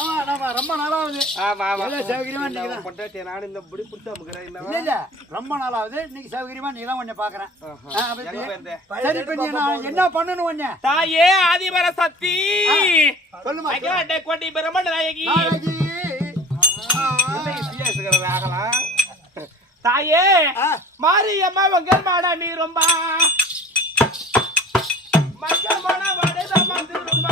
ஆமா நாம ரொம்ப நாளாவது. ஆமா ஆமா சௌகரியமா நீங்க பொண்டாட்டி நானும் இந்த புடி புடிச்சு அமுக்குறேன். இல்ல ரொம்ப நாளாவது இன்னைக்கு சௌகரியமா நீ தான் உன்னை பாக்குறேன். சரி இப்ப நீ நான் என்ன பண்ணணும் உன்னை? தாயே ஆதிபர சக்தி சொல்லுமா. அகிலாண்ட கோடி பிரம்மண்ட நாயகி ஆகலாம். தாயே மாரியம்மா உங்கள் மாடா நீ ரொம்ப மக்கள் மன வடை தான் வந்து ரொம்ப